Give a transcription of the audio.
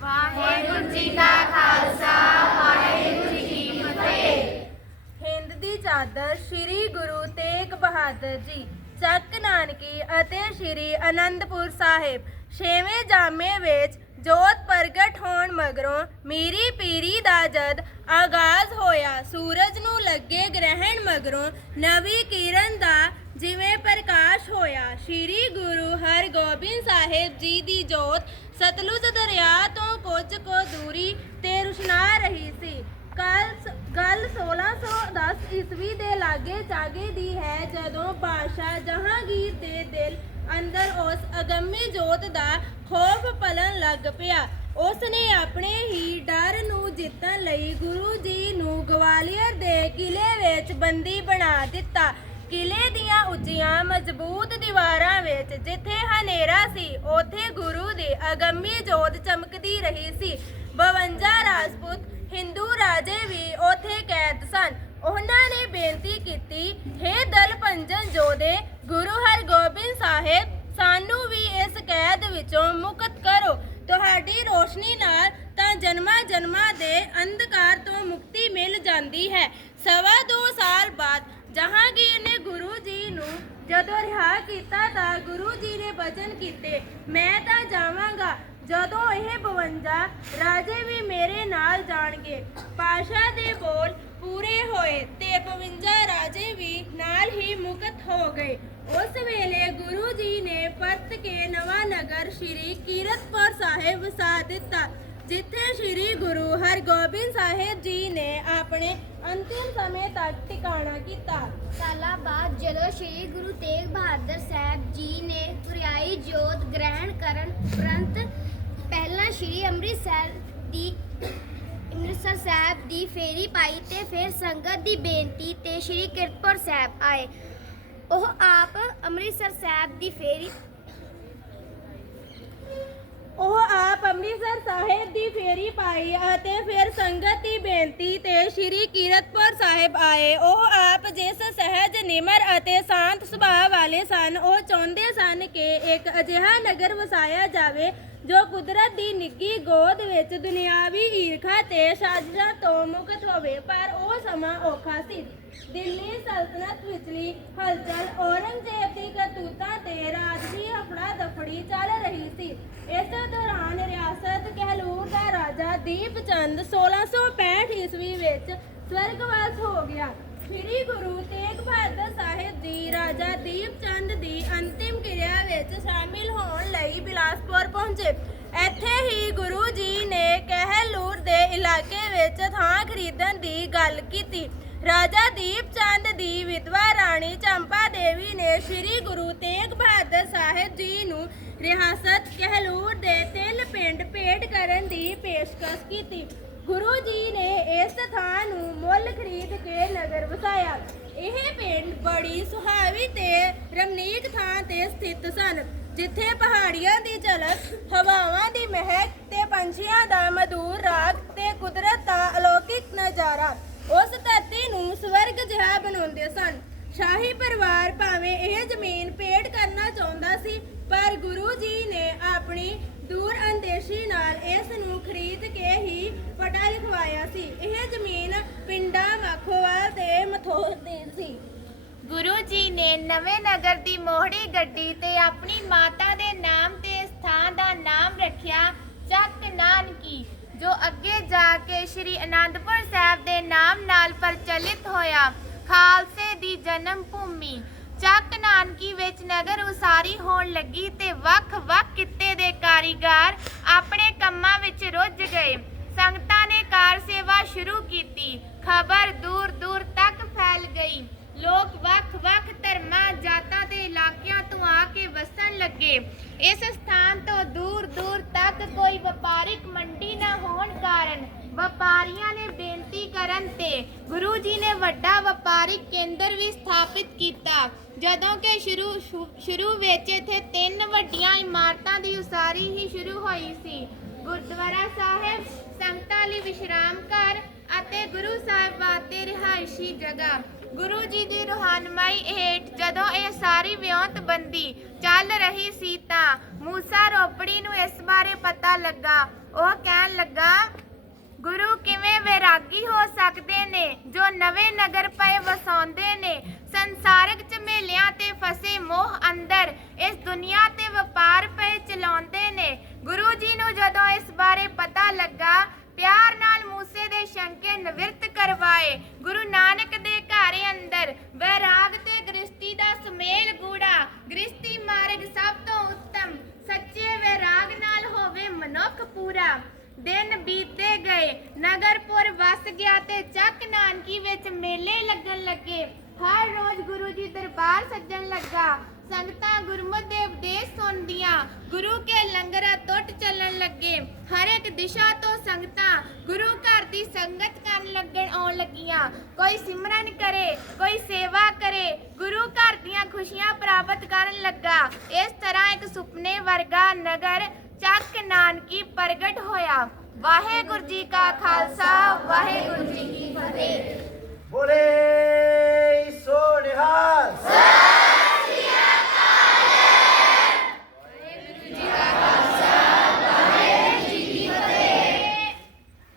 ਵਾਹਿਗੁਰੂ ਜੀ ਕਾ ਖਾਲਸਾ, ਵਾਹਿਗੁਰੂ ਜੀ ਕੀ ਫਤਿਹ। ਹਿੰਦ ਦੀ ਚਾਦਰ ਸ੍ਰੀ ਗੁਰੂ ਤੇਗ ਬਹਾਦਰ ਜੀ, ਚੱਕ ਨਾਨਕੀ ਅਤੇ ਸ੍ਰੀ ਅਨੰਦਪੁਰ ਸਾਹਿਬ। ਛੇਵੇਂ ਜਾਮੇ ਵਿੱਚ ਜੋਤ ਪ੍ਰਗਟ ਹੋਣ ਮਗਰੋਂ ਮੀਰੀ ਪੀਰੀ ਦਾ ਜਦ ਆਗਾਜ਼ ਹੋਇਆ, ਸੂਰਜ ਨੂੰ ਲੱਗੇ ਗ੍ਰਹਿਣ ਮਗਰੋਂ ਨਵੀਂ ਕਿਰਨ ਦਾ ਜਿਵੇਂ ਪ੍ਰਕਾਸ਼ ਹੋਇਆ। ਸ੍ਰੀ ਗੁਰੂ ਹਰਗੋਬਿੰਦ ਸਾਹਿਬ ਜੀ ਦੀ ਜੋਤ ਸਤਲੁਜ ਦਰਿਆ ਤੋਂ ਕੁਝ ਕੁ ਦੂਰੀ ਤੇ ਰੁਸ਼ਨਾ ਰਹੀ ਸੀ। ਕੱਲ ਗੱਲ 1610 ਈਸਵੀ ਦੇ ਲਾਗੇ ਜਾਗੇ ਦੀ ਹੈ ਜਦੋਂ ਬਾਦਸ਼ਾਹ ਜਹਾਂਗੀਰ ਦੇ ਦਿਲ ਅੰਦਰ ਉਸ ਅਗੰਮੀ ਜੋਤ ਦਾ ਖੋਫ ਪਲਣ ਲੱਗ ਪਿਆ। ਉਸ ਨੇ ਆਪਣੇ ਹੀ ਡਰ ਨੂੰ ਜਿੱਤਣ ਲਈ ਗੁਰੂ ਜੀ ਨੂੰ ਗਵਾਲੀਅਰ ਦੇ ਕਿਲੇ ਵਿੱਚ ਬੰਦੀ ਬਣਾ ਦਿੱਤਾ। ਕਿਲੇ ਦੀਆਂ ਉੱਚੀਆਂ ਮਜ਼ਬੂਤ ਦੀਵਾਰਾਂ ਵਿੱਚ ਜਿੱਥੇ ਹਨੇਰਾ ਸੀ, ਉੱਥੇ ਗੁਰੂ ਦੀ ਅਗੰਮੀ ਜੋਤ ਚਮਕਦੀ ਰਹੀ ਸੀ। 52 ਰਾਜਪੂਤ ਹਿੰਦੂ ਰਾਜੇ ਵੀ ਉੱਥੇ ਕੈਦ ਸਨ। ਉਹਨਾਂ ਨੇ ਬੇਨਤੀ ਕੀਤੀ हे ਦਲ ਪੰਜਨ ਜੋਧੇ, ਗੁਰੂ ਹਰਗੋਬਿੰਦ ਸਾਹਿਬ, ਸਾਨੂੰ ਵੀ ਇਸ ਕੈਦ ਵਿੱਚੋਂ ਮੁਕਤ ਕਰੋ। ਤੁਹਾਡੀ ਰੋਸ਼ਨੀ ਨਾਲ ਤਾਂ ਜਨਮਾਂ ਜਨਮਾਂ ਦੇ ਅੰਧਕਾਰ ਤੋਂ ਮੁਕਤੀ ਮਿਲ ਜਾਂਦੀ ਹੈ। ਸਵਾ ਦੋ ਸਾਲ ਬਾਅਦ ਜਹਾਂਗੀਰ ਨੇ ਗੁਰੂ ਜੀ ਨੂੰ ਜਦੋਂ ਰਿਹਾ ਕੀਤਾ ਤਾਂ ਗੁਰੂ ਜੀ ਨੇ ਬਚਨ ਕੀਤੇ, ਮੈਂ ਤਾਂ ਜਾਵਾਂਗਾ। ਜਦੋਂ ਇਹ 52 ਰਾਜੇ ਵੀ ਮੇਰੇ ਨਾਲ ਜਾਣਗੇ। ਪਾਸ਼ਾ ਦੇ ਬੋਲ ਪੂਰੇ ਹੋਏ ਤੇ 52 ਰਾਜੇ ਵੀ ਨਾਲ ਹੀ ਮੁਕਤ ਹੋ ਗਏ। ਉਸ ਵੇਲੇ ਗੁਰੂ ਜੀ ਨੇ ਪਰਤ ਕੇ ਨਵਾਂ ਨਗਰ ਸ਼੍ਰੀ ਕੀਰਤਪੁਰ ਸਾਹਿਬ ਵਸਾ ਦਿੱਤਾ। ਜਿੱਥੇ ਸ਼੍ਰੀ ਗੁਰੂ ਹਰਗੋਬਿੰਦ ਸਾਹਿਬ ਜੀ ਨੇ ਆਪਣੇ ਅੰਤਿਮ ਸਮੇਂ ਤੱਕ ਟਿਕਾਣਾ ਕੀਤਾ। ਸਾਲਾਂ ਬਾਅਦ ਜਦੋਂ ਸ੍ਰੀ ਗੁਰੂ ਤੇਗ ਬਹਾਦਰ ਸਾਹਿਬ ਜੀ ਨੇ ਤੁਰਿਆਈ ਜੋਤ ਗ੍ਰਹਿਣ ਕਰਨ ਉਪਰੰਤ ਪਹਿਲਾਂ ਸ੍ਰੀ ਅੰਮ੍ਰਿਤਸਰ ਦੀ ਅੰਮ੍ਰਿਤਸਰ ਸਾਹਿਬ ਦੀ ਫੇਰੀ ਪਾਈ ਤੇ ਫਿਰ ਸੰਗਤ ਦੀ ਬੇਨਤੀ ਤੇ ਸ੍ਰੀ ਕਿਰਤਪੁਰ ਸਾਹਿਬ ਆਏ। ਉਹ ਆਪ ਅੰਮ੍ਰਿਤਸਰ ਸਾਹਿਬ ਦੀ ਫੇਰੀ ਉਹ ਆਪ ਅੰਮ੍ਰਿਤਸਰ ਸਾਹਿਬ ਦੀ ਫੇਰੀ ਪਾਈ ਅਤੇ ਫਿਰ ਸੰਗਤ ਦੀ ਬੇਨਤੀ ਤੇ ਸ੍ਰੀ ਕੀਰਤਪੁਰ ਸਾਹਿਬ ਆਏ। ਉਹ ਆਪ ਜਿਸ ਨਿਮਰ ਅਤੇ ਸ਼ਾਂਤ ਸੁਭਾਅ ਵਾਲੇ ਸਨ। ਉਹ ਚਾਹੁੰਦੇ ਸਨ ਕਿ ਇੱਕ ਅਜਿਹਾ ਨਗਰ ਵਸਾਇਆ ਜਾਵੇ ਜੋ ਕੁਦਰਤ ਦੀ ਨਿੱਗੀ ਗੋਦ ਵਿੱਚ ਦੁਨਿਆਵੀ ਈਰਖਾ ਤੇ ਸਾਜ਼ਿਸ਼ਾਂ ਤੋਂ ਮੁਕਤ ਹੋਵੇ। ਪਰ ਉਹ ਸਮਾਂ ਔਖਾ ਸੀ। ਦਿੱਲੀ ਸਲਤਨਤ ਵਿਚਲੀ ਹਲਚਲ ਔਰੰਗਜ਼ੇਬ ਦੀ ਕਰਤੂਤਾਂ ਤੇ ਰਾਜਸੀ ਹਫੜਾ ਦਫੜੀ ਚੱਲ ਰਹੀ ਸੀ। ਇਸ ਦੌਰਾਨ ਰਿਆਸਤ ਕਹਿਲੂਰ ਦਾ ਰਾਜਾ ਦੀਪ ਚੰਦ 1665 ਈਸਵੀ ਵਿੱਚ ਸਵਰਗਵਾਸ ਹੋ ਗਿਆ। ਸ੍ਰੀ ਗੁਰੂ ਤੇਗ ਬਹਾਦਰ ਸਾਹਿਬ ਜੀ, ਰਾਜਾ ਦੀਪ ਚੰਦ ਦੀ ਅੰਤਿਮ ਕਿਰਿਆ ਵਿੱਚ ਸ਼ਾਮਿਲ ਹੋਣ ਲਈ ਬਿਲਾਸਪੁਰ ਪਹੁੰਚੇ। ਇੱਥੇ ਹੀ ਗੁਰੂ ਜੀ ਨੇ ਕਹਿਲੂਰ ਦੇ ਇਲਾਕੇ ਵਿੱਚ ਥਾਂ ਖਰੀਦਣ ਦੀ ਗੱਲ ਕੀਤੀ। ਰਾਜਾ ਦੀਪ ਚੰਦ ਦੀ ਵਿਧਵਾ ਰਾਣੀ ਚੰਪਾ ਦੇਵੀ ਨੇ ਸ੍ਰੀ ਗੁਰੂ ਤੇਗ ਬਹਾਦਰ ਸਾਹਿਬ ਜੀ ਨੂੰ ਰਿਆਸਤ ਕਹਿਲੂਰ ਦੇ ਤਿੰਨ ਪਿੰਡ ਭੇਟ ਕਰਨ ਦੀ ਪੇਸ਼ਕਸ਼ ਕੀਤੀ। ਗੁਰੂ ਜੀ ਨੇ ਇਸ ਥਾਂ ਨੂੰ ਮੁੱਲ ਖਰੀਦ ਕੇ ਨਗਰ ਵਸਾਇਆ। ਇਹ ਪਿੰਡ ਬੜੀ ਸੁਹਾਵੀ ਤੇ ਰਮਣੀਕ ਥਾਂ ਤੇ ਸਥਿਤ ਸਨ, ਜਿੱਥੇ ਪਹਾੜੀਆਂ ਦੀ ਝਲਕ, ਹਵਾਵਾਂ ਦੀ ਮਹਿਕ ਤੇ ਪੰਛੀਆਂ ਦਾ ਮਧੁਰ ਰਾਗ ਤੇ ਕੁਦਰਤ ਦਾ ਅਲੌਕਿਕ ਨਜ਼ਾਰਾ ਉਸ ਧਰਤੀ ਨੂੰ ਸਵਰਗ ਜਿਹਾ ਬਣਾਉਂਦੇ ਸਨ। ਸ਼ਾਹੀ ਪਰਿਵਾਰ ਭਾਵੇਂ ਇਹ ਜ਼ਮੀਨ ਭੇਟ ਕਰਨਾ ਚਾਹੁੰਦਾ ਸੀ, ਪਰ ਗੁਰੂ ਜੀ ਨੇ ਆਪਣੀ ਦੂਰ ਅੰਦੇਸ਼ੀ ਨਾਲ ਇਸ ਨੂੰ ਖਰੀਦ ਕੇ ਹੀ ਪਟਾ ਲਿਖਵਾਇਆ ਸੀ। ਇਹ ਜ਼ਮੀਨ ਪਿੰਡਾਂ ਮਖੋਵਾਲ ਤੇ ਮਥੋਰ ਦੀ ਸੀ। ਗੁਰੂ ਜੀ ਨੇ ਨਵੇਂ ਨਗਰ ਦੀ ਮੋਹੜੀ ਗੱਡੀ ਤੇ ਆਪਣੀ ਮਾਤਾ ਦੇ ਨਾਮ ਤੇ ਇਸ ਦਾ ਨਾਮ ਰੱਖਿਆ ਚੱਕ ਨਾਨਕੀ, ਜੋ ਅੱਗੇ ਜਾ ਕੇ ਸ੍ਰੀ ਅਨੰਦਪੁਰ ਸਾਹਿਬ ਦੇ ਨਾਮ ਨਾਲ ਪ੍ਰਚਲਿਤ ਹੋਇਆ। ਖਾਲਸੇ ਦੀ ਜਨਮ ਭੂਮੀ। ਚੱਕ ਨਾਨਕੀ ਵਿੱਚ ਨਗਰ ਉਸਾਰੀ ਹੋਣ ਲੱਗੀ ਤੇ ਵੱਖ-ਵੱਖ ਕਿੱਤੇ ਦੇ ਕਾਰੀਗਰ ਆਪਣੇ ਕੰਮਾਂ ਵਿੱਚ ਰੁੱਝ ਗਏ। ਸੰਗਤਾਂ ਨੇ ਕਾਰ ਸੇਵਾ ਸ਼ੁਰੂ ਕੀਤੀ। ਖਬਰ ਦੂਰ-ਦੂਰ ਤੱਕ ਫੈਲ ਗਈ। ਲੋਕ ਵੱਖ-ਵੱਖ ਧਰਮਾਂ, ਜਾਤਾਂ ਤੇ ਇਲਾਕਿਆਂ ਤੋਂ ਆ ਕੇ ਵਸਣ ਲੱਗੇ। ਇਸ ਸਥਾਨ ਤੋਂ ਦੂਰ-ਦੂਰ ਤੱਕ ਕੋਈ ਵਪਾਰਿਕ ਮੰਡੀ ਨਾ ਹੋਣ ਕਾਰਨ ਵਪਾਰੀਆਂ ਨੇ ਬੇਨਤੀ ਕਰਨ ਤੇ ਗੁਰੂ ਜੀ ਨੇ ਵੱਡਾ ਵਪਾਰਿਕ ਕੇਂਦਰ ਵੀ ਸਥਾਪਿਤ ਕੀਤਾ। ਜਦੋਂ ਕਿ ਸ਼ੁਰੂ ਸ਼ੁ- ਸ਼ੁਰੂ ਵਿੱਚ ਇੱਥੇ ਤਿੰਨ ਵੱਡੀਆਂ ਇਮਾਰਤਾਂ ਦੀ ਉਸਾਰੀ ਹੀ ਸ਼ੁਰੂ ਹੋਈ ਸੀ। ਗੁਰਦੁਆਰਾ ਸਾਹਿਬ, ਸੰਗਤਾਂ ਲਈ ਵਿਸ਼ਰਾਮ ਘਰ ਅਤੇ ਗੁਰੂ ਸਾਹਿਬ ਵਾਸਤੇ ਰਿਹਾਇਸ਼ੀ ਜਗ੍ਹਾ। ਗੁਰੂ ਜੀ ਦੀ ਰੂਹਾਨਮਾਈ ਹੇਠ ਜਦੋਂ ਇਹ ਸਾਰੀ ਵਿਉਂਤਬੰਦੀ ਚੱਲ ਰਹੀ ਸੀ ਤਾਂ ਮੂਸਾ ਰੋਪੜੀ ਨੂੰ ਇਸ ਬਾਰੇ ਪਤਾ ਲੱਗਾ। ਉਹ ਕਹਿਣ ਲੱਗਾ, ਗੁਰੂ ਕਿਵੇਂ ਵੈਰਾਗੀ ਹੋ ਸਕਦੇ ਨੇ, ਜੋ ਨਵੇਂ ਨਗਰ ਪਏ ਵਸਾਉਂਦੇ ਨੇ ਸੰਸਾਰਿਕ ਝਮੇਲਿਆਂ ਤੇ ਫਸੇ ਮੋਹ ਅੰਦਰ ਇਸ ਦੁਨੀਆ ਤੇ ਵਪਾਰ ਪਏ ਚਲਾਉਂਦੇ ਨੇ ਗੁਰੂ ਜੀ ਨੂੰ ਜਦੋਂ ਇਸ ਬਾਰੇ ਪਤਾ ਲੱਗਾ ਪਿਆਰ ਨਾਲ ਮੂਸੇ ਦੇ ਸ਼ੰਕੇ ਨਿਵਰਤ ਕਰਵਾਏ। ਗੁਰੂ ਨਾਨਕ ਦੇ ਘਰ ਅੰਦਰ ਵੈਰਾਗ ਤੇ ਗ੍ਰਸਤੀ ਦਾ ਸੁਮੇਲ ਗੂੜਾ। ਗ੍ਰਸਤੀ ਮਾਰਗ ਸਭ ਤੋਂ ਉੱਤਮ, ਸੱਚੇ ਵੈਰਾਗ ਨਾਲ ਹੋਵੇ ਮਨੁੱਖ ਪੂਰਾ। ਦਿਨ ਬੀਤਦੇ ਗਏ ਨਗਰਪੁਰ ਵਸ ਗਿਆ ਤੇ ਚੱਕ ਨਾਨਕੀ ਵਿੱਚ ਮੇਲੇ ਲੱਗਣ ਲੱਗੇ। ਹਰ ਰੋਜ਼ ਗੁਰੂ ਜੀ ਦਰਬਾਰ ਸੱਜਣ ਲੱਗਾ। ਸੰਗਤਾਂ ਗੁਰਮਤਿ ਦੇ ਉਪਦੇਸ਼ ਸੁਣਦੀਆਂ ਗੁਰੂ ਕੇ ਲੰਗਰਾਂ ਟੁੱਟ ਚੱਲਣ ਲੱਗੇ। ਹਰ ਇੱਕ ਦਿਸ਼ਾ ਤੋਂ ਸੰਗਤਾਂ ਗੁਰੂ ਘਰ ਦੀ ਸੰਗਤ ਕਰਨ ਲੱਗਣ ਆਉਣ ਲੱਗੀਆਂ। ਕੋਈ ਸਿਮਰਨ ਕਰੇ, ਕੋਈ ਸੇਵਾ ਕਰੇ, ਗੁਰੂ ਘਰ ਦੀਆਂ ਖੁਸ਼ੀਆਂ ਪ੍ਰਾਪਤ ਕਰਨ ਲੱਗਾ। ਇਸ ਤਰ੍ਹਾਂ ਇੱਕ ਸੁਪਨੇ ਵਰਗਾ ਨਗਰ ਚੱਕ ਨਾਨਕੀ ਪ੍ਰਗਟ ਹੋਇਆ। ਵਾਹਿਗੁਰੂ ਜੀ ਕਾ ਖਾਲਸਾ, ਵਾਹਿਗੁਰੂ ਜੀ ਕੀ ਫਤਿਹ।